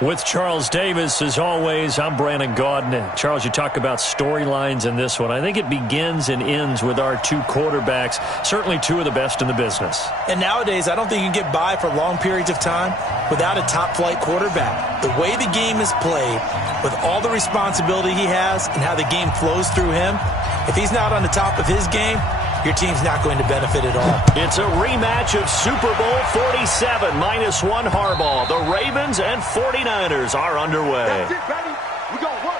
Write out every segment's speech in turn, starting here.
With Charles Davis, as always, I'm Brandon Gaudin. Charles, you talk about storylines in this one. I think it begins and ends with our two quarterbacks, certainly two of the best in the business. And nowadays, I don't think you can get by for long periods of time without a top-flight quarterback. The way the game is played, with all the responsibility he has and how the game flows through him, if he's not on the top of his game, your team's not going to benefit at all. It's a rematch of Super Bowl 47, -1 Harbaugh. The Ravens and 49ers are underway. That's it, baby. We gonna work.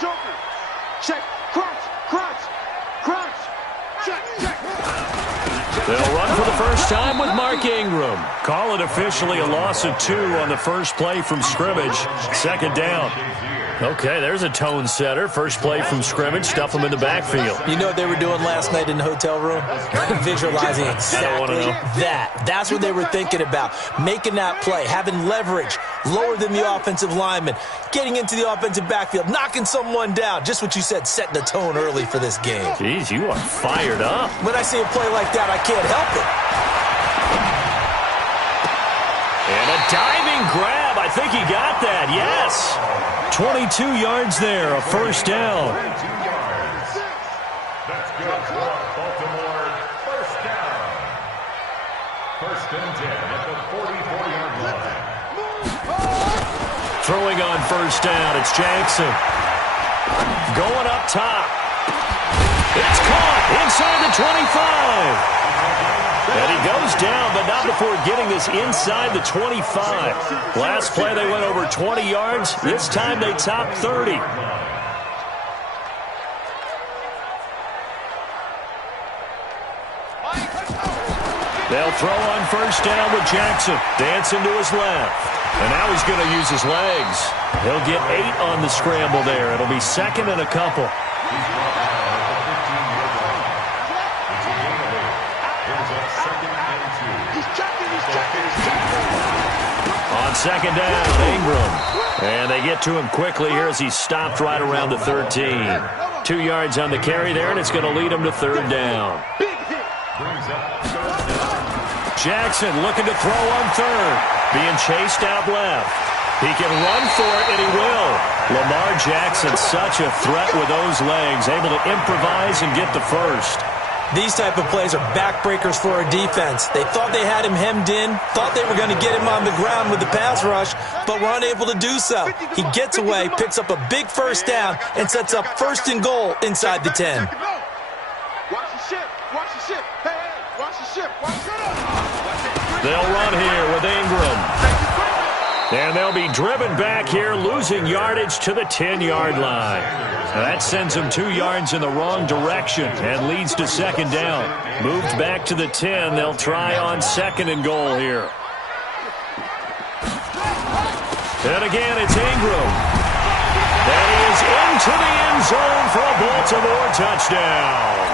Joker. Check. Crunch. Check. They'll run for the first time with Mark Ingram. Call it officially a loss of 2 on the first play from scrimmage. Second down. Okay, there's a tone setter. First play from scrimmage, stuff them in the backfield. You know what they were doing last night in the hotel room? Visualizing exactly that. That's what they were thinking about. Making that play, having leverage, lower than the offensive lineman, getting into the offensive backfield, knocking someone down. Just what you said, setting the tone early for this game. Jeez, you are fired up. When I see a play like that, I can't help it. And a diving grab. I think he got that, yes. 22 yards there, a first down. That's good for Baltimore. First down. First and 10 at the 44-yard line. Throwing on first down, it's Jackson. Going up top. It's caught inside the 25. And he goes down, but not before getting this inside the 25. Last play, they went over 20 yards. This time, they topped 30. They'll throw on first down with Jackson. Dancing to his left. And now he's going to use his legs. He'll get 8 on the scramble there. It'll be second and a couple. On second down, Ingram. And they get to him quickly here as he stopped right around the 13. 2 yards on the carry there, and it's going to lead him to third down. Jackson looking to throw on third. Being chased out left. He can run for it, and he will. Lamar Jackson, such a threat with those legs, able to improvise and get the first. These type of plays are backbreakers for our defense. They thought they had him hemmed in, thought they were going to get him on the ground with the pass rush, but were unable to do so. He gets away, picks up a big first down, and sets up first and goal inside the 10. Watch the ship. Hey, watch the ship. They'll run here with Ingram. And they'll be driven back here, losing yardage to the 10-yard line. That sends them 2 yards in the wrong direction and leads to second down. Moved back to the 10. They'll try on second and goal here. And again, it's Ingram. And he is into the end zone for a Baltimore touchdown.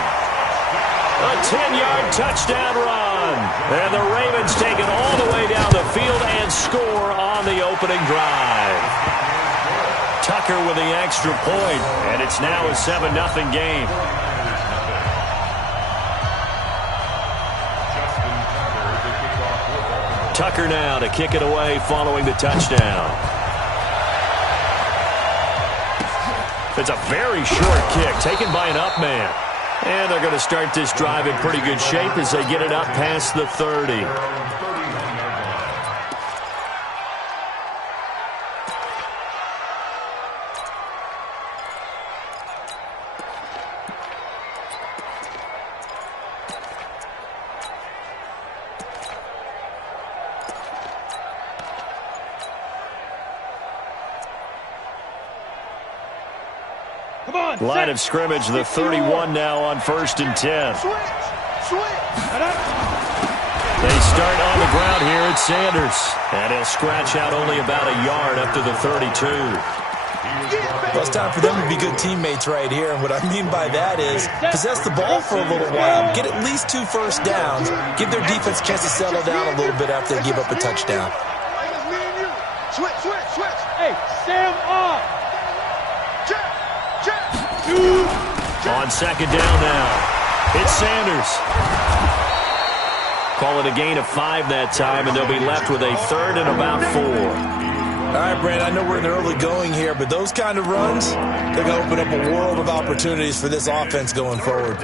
A 10-yard touchdown run. And the Ravens take it all the way down the field and score on the opening drive. Tucker with the extra point, and it's now a 7-0 game. Tucker now to kick it away following the touchdown. It's a very short kick taken by an up man. And they're going to start this drive in pretty good shape as they get it up past the 30. Line of scrimmage, the 31 now on first and 10. They start on the ground here at Sanders. And he'll scratch out only about a yard up to the 32. Well, it's time for them to be good teammates right here. And what I mean by that is possess the ball for a little while. Get at least 2 first downs. Give their defense a chance to settle down a little bit after they give up a touchdown. Switch, switch, switch. Hey, Sam off. Check, check. On second down now, it's Sanders. Call it a gain of 5 that time, and they'll be left with a 3rd and about 4. All right, Brandon, I know we're in the early going here, but those kind of runs, they're going to open up a world of opportunities for this offense going forward.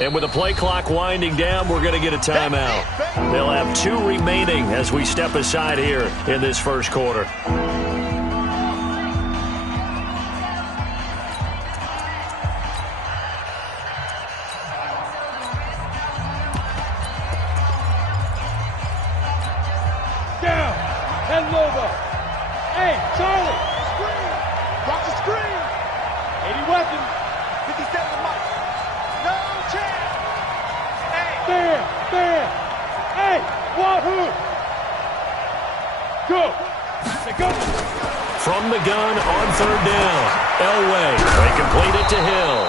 And with the play clock winding down, we're going to get a timeout. They'll have 2 remaining as we step aside here in this first quarter. Down. Head over. Hey, Charlie. Screen. Watch the screen. 80 weapons. 57 mark. No chance. Hey. There. Hey, Wahoo. Go. Say go. From the gun on 3rd down, Elway. They complete it to Hill.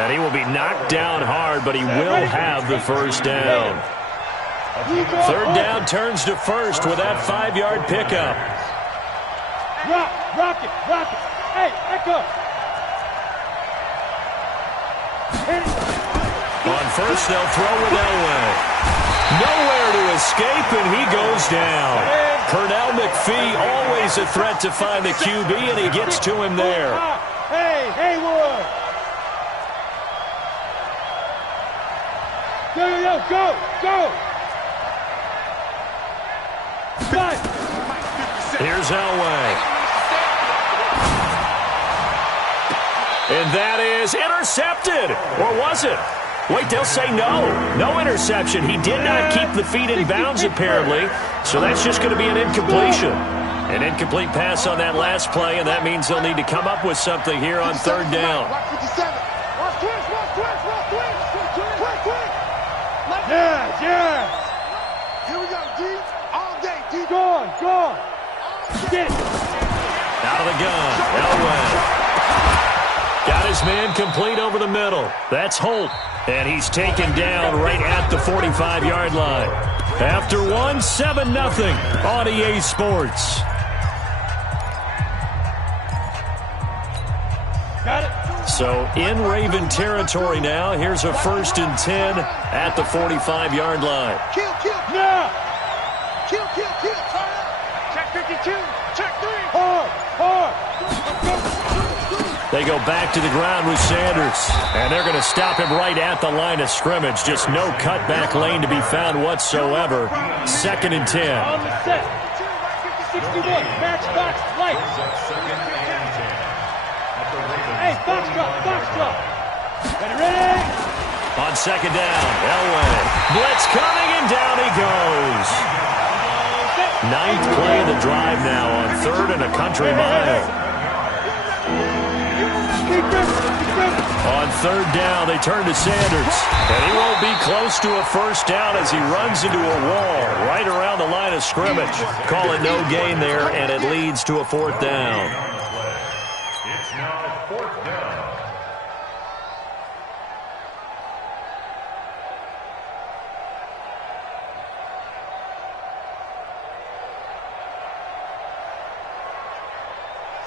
And he will be knocked down hard, but he will have the first down. 3rd down turns to 1st with that 5-yard pickup. Rock it. Hey, echo. On 1st, they'll throw with Elway. Nowhere to escape, and he goes down. Pernell McPhee, always a threat to find the QB, and he gets to him there. Hey, Haywood. Go. Here's Elway. And that is intercepted. Or was it? Wait, they'll say no. No interception. He did not keep the feet in bounds, apparently. So that's just going to be an incompletion. An incomplete pass on that last play, and that means they'll need to come up with something here on 3rd down. Watch 57. Watch twist. Yeah. Here we go, D. All day, D. Gone. Get it. Out of the gun, Elway. Got his man complete over the middle. That's Holt. And he's taken down right at the 45-yard line. After 7-0 on EA Sports. Got it. So in Raven territory now. Here's a 1st and 10 at the 45-yard line. Kill. Now. Kill. Turn up. Check 52. Check 3. Hard. They go back to the ground with Sanders. And they're going to stop him right at the line of scrimmage. Just no cutback lane to be found whatsoever. 2nd and 10. On the set. 61. Match box light. Hey, box drop. Ready? On 2nd down, Elway. Blitz coming, and down he goes. 9th play of the drive now on 3rd and a country mile. On 3rd down, they turn to Sanders. And he won't be close to a first down as he runs into a wall right around the line of scrimmage. Call it no gain there, and it leads to a 4th down. It's now 4th down.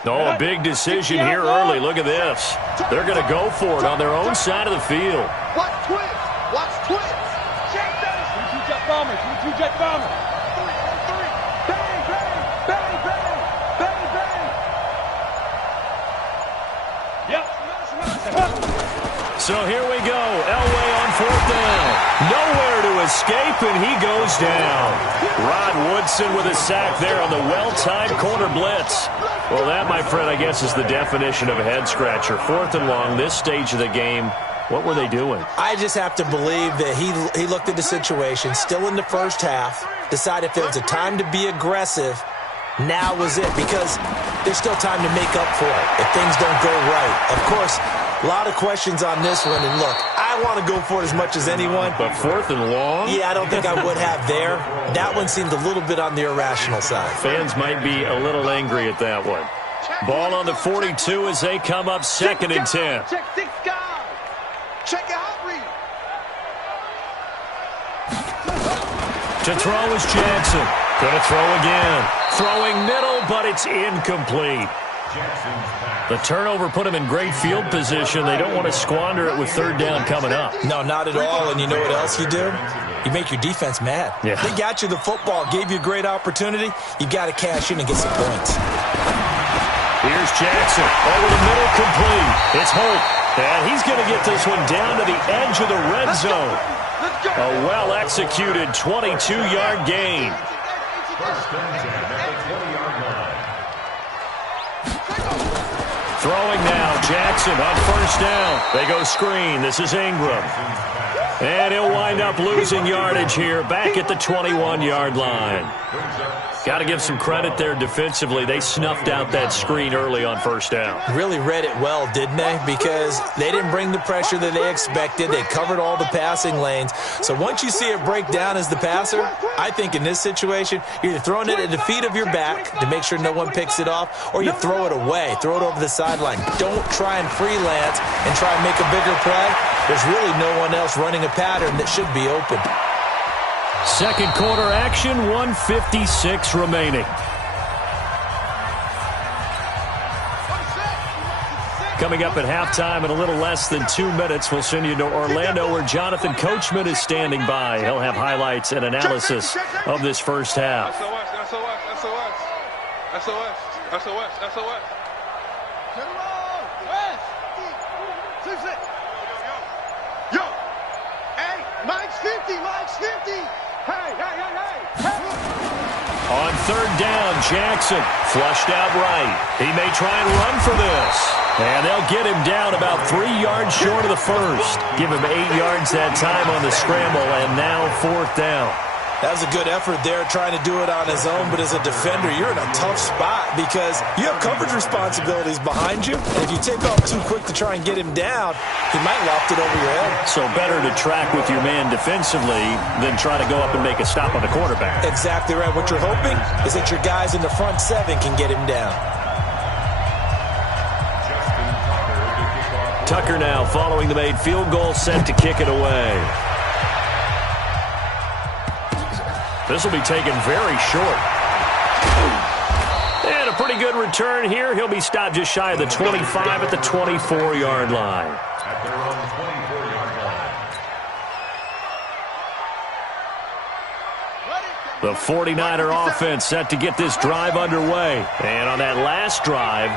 Oh, a big decision here early. Look at this. They're going to go for it on their own side of the field. Watch twins. Check that. 2 jet bomber. 2 jet bomber. 3. Bang. Yep. So here we go. Elway on 4th down. Nowhere to escape, and he goes down. Rod Woodson with a sack there on the well-timed corner blitz. Well, that, my friend, I guess is the definition of a head-scratcher. 4th and long, this stage of the game. What were they doing? I just have to believe that he looked at the situation, still in the first half, decided if it was a time to be aggressive, now was it. Because there's still time to make up for it if things don't go right. Of course, a lot of questions on this one, and look, I want to go for it as much as anyone. But 4th and long? Yeah, I don't think I would have there. That one seemed a little bit on the irrational side. Fans might be a little angry at that one. Ball on the 42 as they come up 2nd and 10. Check 6 guys. Check your hot read. To throw is Jackson. Going to throw again. Throwing middle, but it's incomplete. The turnover put him in great field position. They don't want to squander it with 3rd down coming up. No, not at all. And you know what else you do? You make your defense mad. Yeah. They got you the football, gave you a great opportunity. You got to cash in and get some points. Here's Jackson. Over the middle, complete. It's Holt. And he's going to get this one down to the edge of the red zone. A well-executed 22-yard gain. 1st and 10 at the 20-yard line. Throwing now, Jackson on 1st down. They go screen. This is Ingram. And he'll wind up losing yardage here back at the 21-yard line. Got to give some credit there defensively. They snuffed out that screen early on 1st down. Really read it well, didn't they? Because they didn't bring the pressure that they expected. They covered all the passing lanes. So once you see it break down as the passer, I think in this situation, you're either throwing it at the feet of your back to make sure no one picks it off, or you throw it away, throw it over the sideline. Don't try and freelance and try and make a bigger play. There's really no one else running a pattern that should be open. 2nd quarter action, 1:56 remaining. Coming up at halftime in a little less than 2 minutes, we'll send you to Orlando where Jonathan Coachman is standing by. He'll have highlights and analysis of this first half. SOS. Yo, hey, Mike's 50. Hey. On 3rd down, Jackson flushed out right. He may try and run for this. And they'll get him down about 3 yards short of the first. Give him 8 yards that time on the scramble, and now 4th down. That was a good effort there trying to do it on his own, but as a defender, you're in a tough spot because you have coverage responsibilities behind you. And if you take off too quick to try and get him down, he might loft it over your head. So better to track with your man defensively than try to go up and make a stop on the quarterback. Exactly right. What you're hoping is that your guys in the front 7 can get him down. Tucker now following the made field goal, set to kick it away. This will be taken very short. And a pretty good return here. He'll be stopped just shy of the 25 at the 24-yard line. At their own 24-yard line. The 49er offense set to get this drive underway. And on that last drive,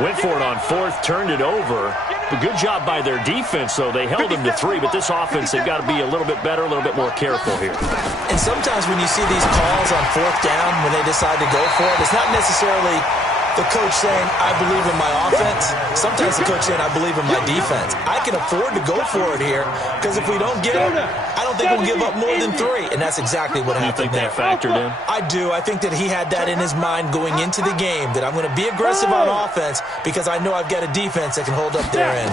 went for it on 4th, turned it over. A good job by their defense, though. They held them to 3, but this offense, they've got to be a little bit better, a little bit more careful here. And sometimes when you see these calls on 4th down, when they decide to go for it, it's not necessarily the coach saying, I believe in my offense. Sometimes the coach saying, I believe in my defense. I can afford to go for it here because if we don't get it, I don't think we'll give up more than 3. And that's exactly what happened there. You think that factored in? I do. I think that he had that in his mind going into the game, that I'm going to be aggressive on offense because I know I've got a defense that can hold up their end.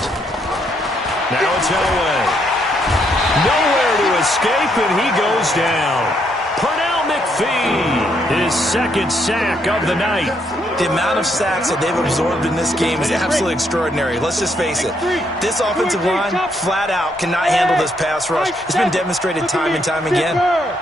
Now it's Elway. Nowhere to escape, and he goes down. Pernell McPhee, his 2nd sack of the night. The amount of sacks that they've absorbed in this game is absolutely extraordinary. Let's just face it. This offensive line, flat out, cannot handle this pass rush. It's been demonstrated time and time again. Now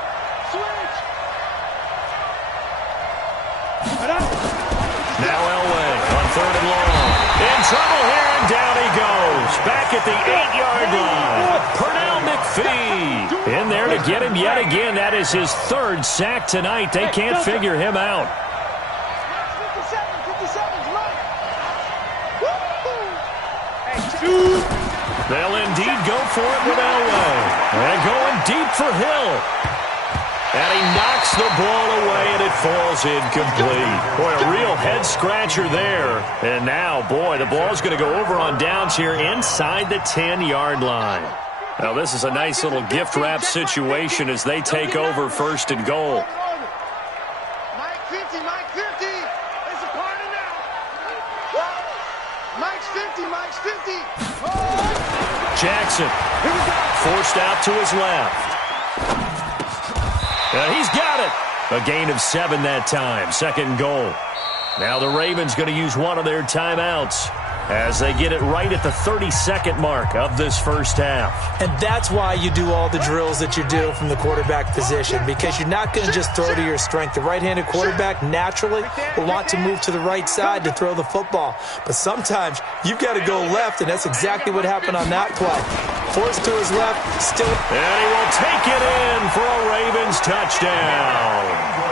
Elway on 3rd and long. In trouble here, and down he goes. Back at the 8-yard line. Pernell McPhee in there to get him yet again. That is his 3rd sack tonight. They can't figure him out. They'll indeed go for it with Elway. And going deep for Hill. And he knocks the ball away, and it falls incomplete. Boy, a real head-scratcher there. And now, boy, the ball's going to go over on downs here inside the 10-yard line. Now, this is a nice little gift-wrap situation as they take over 1st and goal. Mike 50. It's a party now. Jackson forced out to his left. He's got it. A gain of 7 that time. Second and goal. Now the Ravens going to use one of their timeouts as they get it right at the 30-second mark of this first half. And that's why you do all the drills that you do from the quarterback position, because you're not going to just throw to your strength. The right-handed quarterback naturally will want to move to the right side to throw the football. But sometimes you've got to go left, and that's exactly what happened on that play. Forced to his left, still. And he will take it in for a Ravens touchdown.